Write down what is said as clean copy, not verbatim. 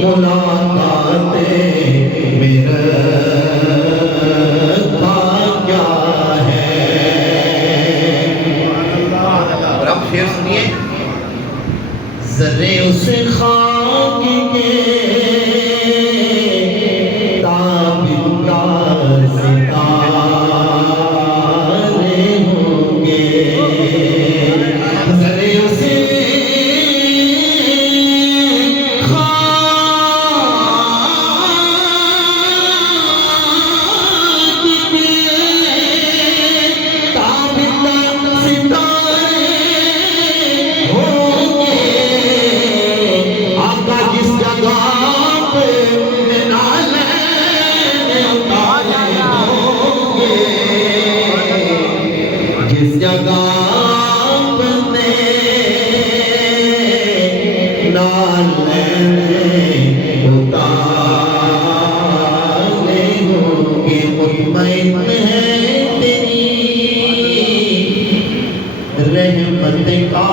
ملاقات میرا کیا ہے۔ اور اب شعر سنیے، ذرے اس خاک کے تابندار ستارے ہوں گے، ذرے اس جس جگہ اپنے نالے اتارے ہوں گے، مطمئن ہے تیری رحمت کا